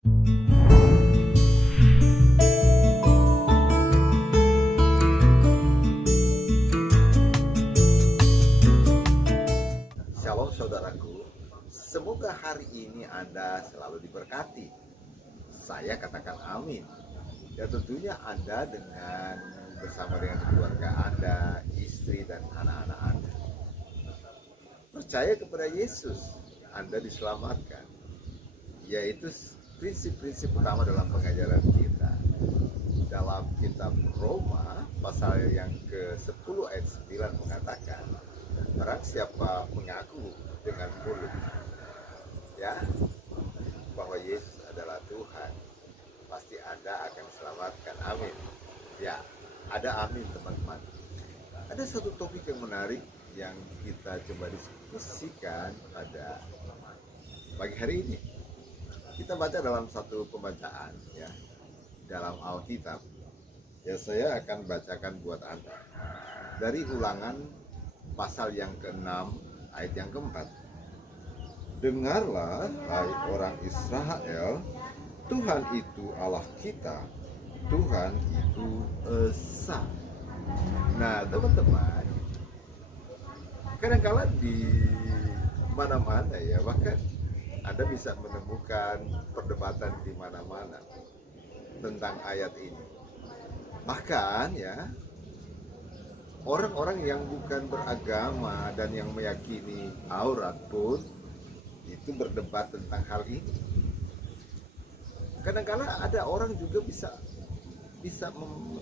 Shalom saudaraku, semoga hari ini Anda selalu diberkati. Saya katakan amin. Ya tentunya Anda bersama dengan keluarga Anda, istri dan anak-anak Anda. Percaya kepada Yesus, Anda diselamatkan. Yaitu prinsip-prinsip utama dalam pengajaran kita. Dalam kitab Roma, pasal yang ke-10 ayat 9 mengatakan, barang siapa mengaku dengan mulut ya bahwa Yesus adalah Tuhan, pasti Anda akan diselamatkan. Amin. Ya, ada amin teman-teman. Ada satu topik yang menarik yang kita coba diskusikan pada pagi hari ini. Kita baca dalam satu pembacaan ya, dalam Alkitab. Ya, saya akan bacakan buat Anda dari Ulangan pasal yang ke-6 ayat yang ke-4. Dengarlah hai orang Israel, Tuhan itu Allah kita, Tuhan itu esa. Nah teman-teman, kadang-kala di mana-mana ya, bahkan Anda bisa menemukan perdebatan di mana-mana tentang ayat ini. Bahkan ya, orang-orang yang bukan beragama dan yang meyakini Taurat pun itu berdebat tentang hal ini. Kadang-kala ada orang juga bisa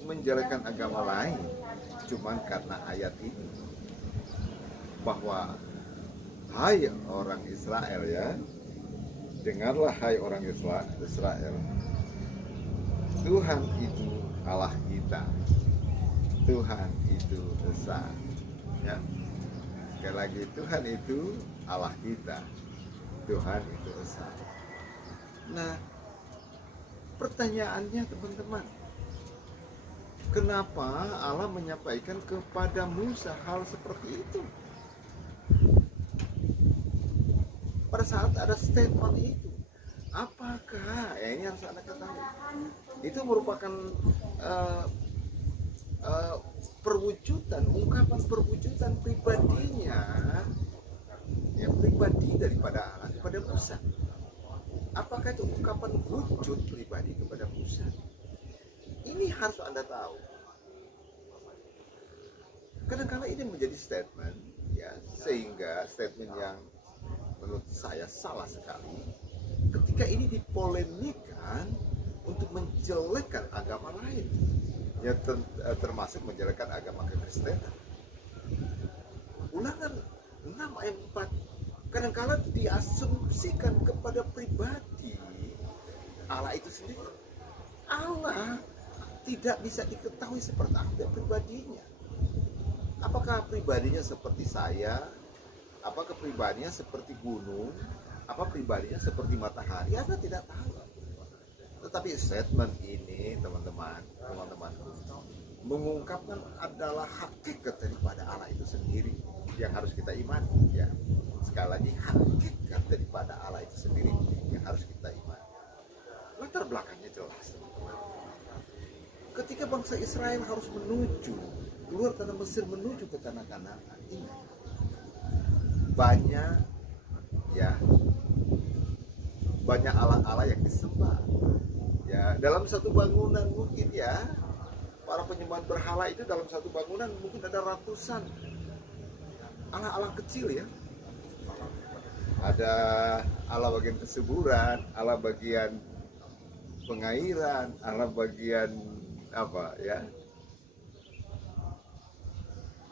menjelekkan agama lain cuman karena ayat ini, bahwa hai orang Israel ya, dengarlah hai orang Israel, Tuhan itu Allah kita, Tuhan itu esa. Ya. Sekali lagi, Tuhan itu Allah kita, Tuhan itu esa. Nah, pertanyaannya teman-teman, kenapa Allah menyampaikan kepada Musa hal seperti itu? Pada saat ada statement itu, apakah ini harus Anda ketahui, itu merupakan ungkapan perwujudan pribadinya, ya, pribadi daripada Allah kepada Musa. Apakah itu ungkapan wujud pribadi kepada Musa? Ini harus Anda tahu. Kadang-kala ini menjadi statement, ya, sehingga statement yang menurut saya salah sekali ketika ini dipolemikan untuk menjelekkan agama lain, ya, termasuk menjelekkan agama Kekristenan. Ulangan 6 ayat 4 kadang-kala diasumsikan kepada pribadi Allah itu sendiri. Allah tidak bisa diketahui seperti apa pribadinya. Apakah pribadinya seperti saya? Apakah pribadinya seperti gunung? Apa pribadinya seperti matahari? Anda tidak tahu. Tetapi statement ini teman-temanku mengungkapkan adalah hakikat daripada Allah itu sendiri yang harus kita imani, ya. Sekali lagi, hakikat daripada Allah itu sendiri yang harus kita imani. Latar belakangnya jelas, teman-teman. Ketika bangsa Israel harus keluar tanah Mesir menuju ke tanah Kanaan, ini banyak Allah-Allah yang disembah. Ya, dalam satu bangunan mungkin ya, para penyembah berhala itu dalam satu bangunan mungkin ada ratusan Allah-Allah kecil ya. Ada Allah bagian kesuburan, Allah bagian pengairan, Allah bagian apa ya,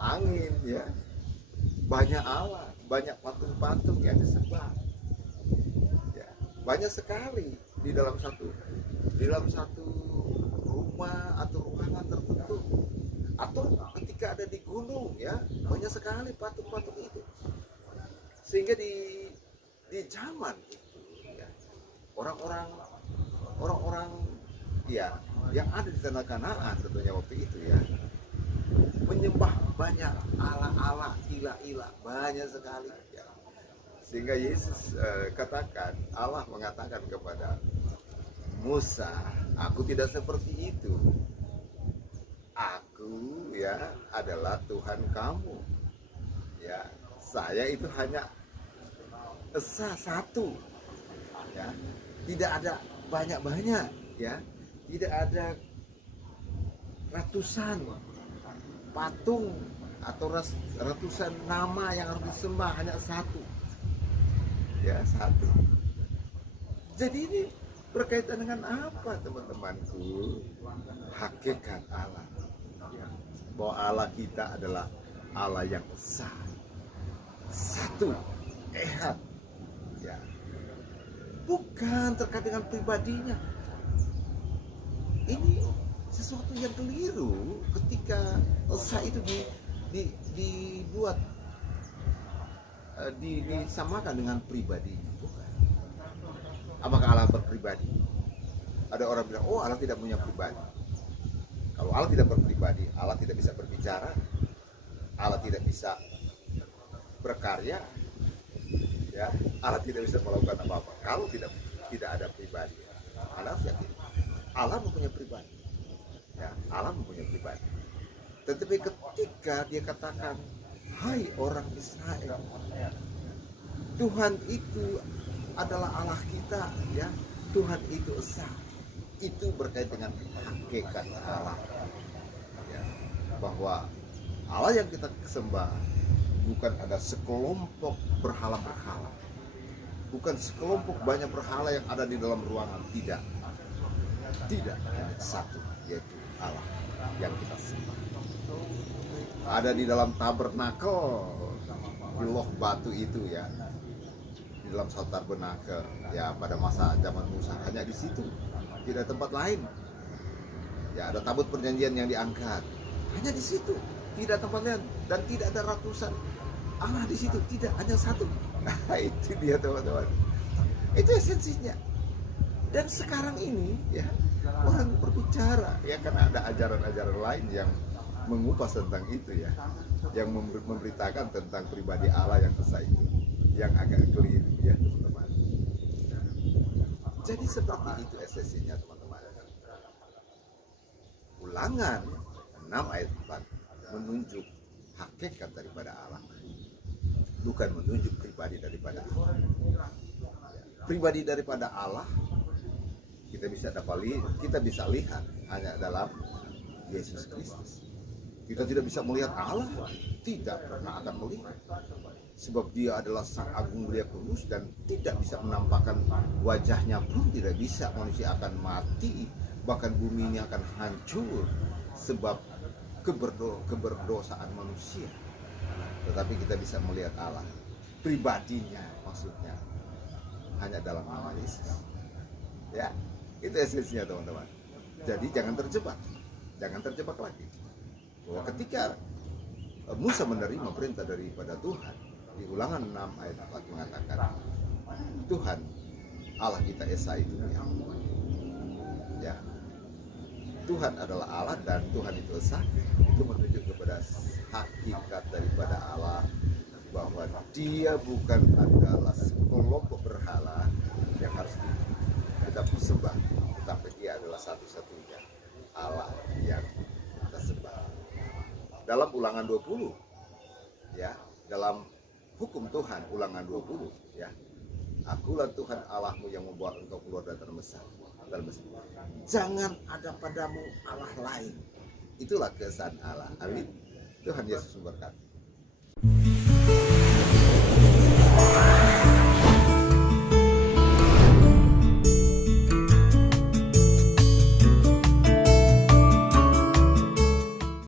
angin ya. Banyak Allah, banyak patung-patung yang disembah. Ya, banyak sekali di dalam satu rumah atau ruangan tertentu, atau ketika ada di gunung ya, banyak sekali patung-patung itu. Sehingga di zaman itu ya, orang-orang ya yang ada di tanah Kanaan tentunya waktu itu ya, menyembah banyak Allah-Allah, ilah-ilah, banyak sekali ya. Sehingga Yesus Allah mengatakan kepada Musa, aku tidak seperti itu. Aku ya adalah Tuhan kamu. Ya, saya itu hanya esa satu. Ya, tidak ada banyak-banyak. Ya, tidak ada ratusan patung atau ratusan nama yang harus disembah, hanya satu. Ya, satu. Jadi ini berkaitan dengan apa, teman-temanku? Hakikat Allah. Ya, bahwa Allah kita adalah Allah yang esa, satu, ehad. Ya, bukan terkait dengan pribadinya. Ini sesuatu yang keliru ketika esa itu dibuat disamakan dengan pribadi. Apakah Allah berpribadi? Ada orang bilang, oh Allah tidak punya pribadi. Kalau Allah tidak berpribadi, Allah tidak bisa berbicara, Allah tidak bisa berkarya, ya, Allah tidak bisa melakukan apa-apa. Kalau tidak ada pribadi, Allah mempunyai pribadi. Ya, Allah mempunyai pribadi. Tetapi ketika dia katakan, hai orang Israel, Tuhan itu adalah Allah kita, ya, Tuhan itu esa. Itu berkait dengan hakikat Allah, ya, bahwa Allah yang kita sembah bukan ada sekelompok berhala-berhala, bukan sekelompok banyak berhala yang ada di dalam ruangan, tidak, hanya satu, yaitu Allah yang kita sembah. Ada di dalam tabernakel, di loh batu itu, ya, di dalam satu tabernakel, ya, pada masa zaman Musa, hanya di situ, tidak ada tempat lain. Ya, ada tabut perjanjian yang diangkat, hanya di situ, tidak tempat lain, dan tidak ada ratusan Allah di situ, tidak, hanya satu. Itu dia, teman-teman, itu esensinya. Dan sekarang ini, ya, orang berbicara, ya, karena ada ajaran-ajaran lain yang mengupas tentang itu, ya, yang memberitakan tentang pribadi Allah yang esa itu, yang agak keliru, ya, teman-teman. Jadi seperti itu esensinya, teman-teman. Ulangan 6 ayat 4 menunjuk hakikat daripada Allah, bukan menunjuk pribadi daripada Allah. Pribadi daripada Allah kita bisa lihat hanya dalam Yesus Kristus. Kita tidak bisa melihat Allah, tidak pernah akan melihat, sebab dia adalah Sang Agung Mulia Kudus dan tidak bisa menampakkan wajahnya pun tidak bisa. Manusia akan mati, bahkan bumi ini akan hancur sebab keberdosaan manusia. Tetapi kita bisa melihat Allah, pribadinya maksudnya, hanya dalam nama Yesus. Ya, itu esensinya, teman-teman. Jadi jangan terjebak lagi. Bahwa ketika Musa menerima perintah daripada Tuhan, di Ulangan 6 ayat 4 mengatakan, Tuhan Allah kita esa itu, ya, Tuhan adalah Allah dan Tuhan itu esa. Itu menunjuk kepada hakikat daripada Allah, bahwa dia bukan adalah sekelompok berhala yang harus kita sembah, tetapi dia adalah satu-satunya Allah yang kita sembah. Dalam Ulangan 20, ya, dalam hukum Tuhan Ulangan 20, ya, akulah Tuhan Allahmu yang membawa engkau keluar dari tanah Mesir. Jangan ada padamu Allah lain. Itulah keesaan Allah. Amin. Tuhan Yesus memberkati.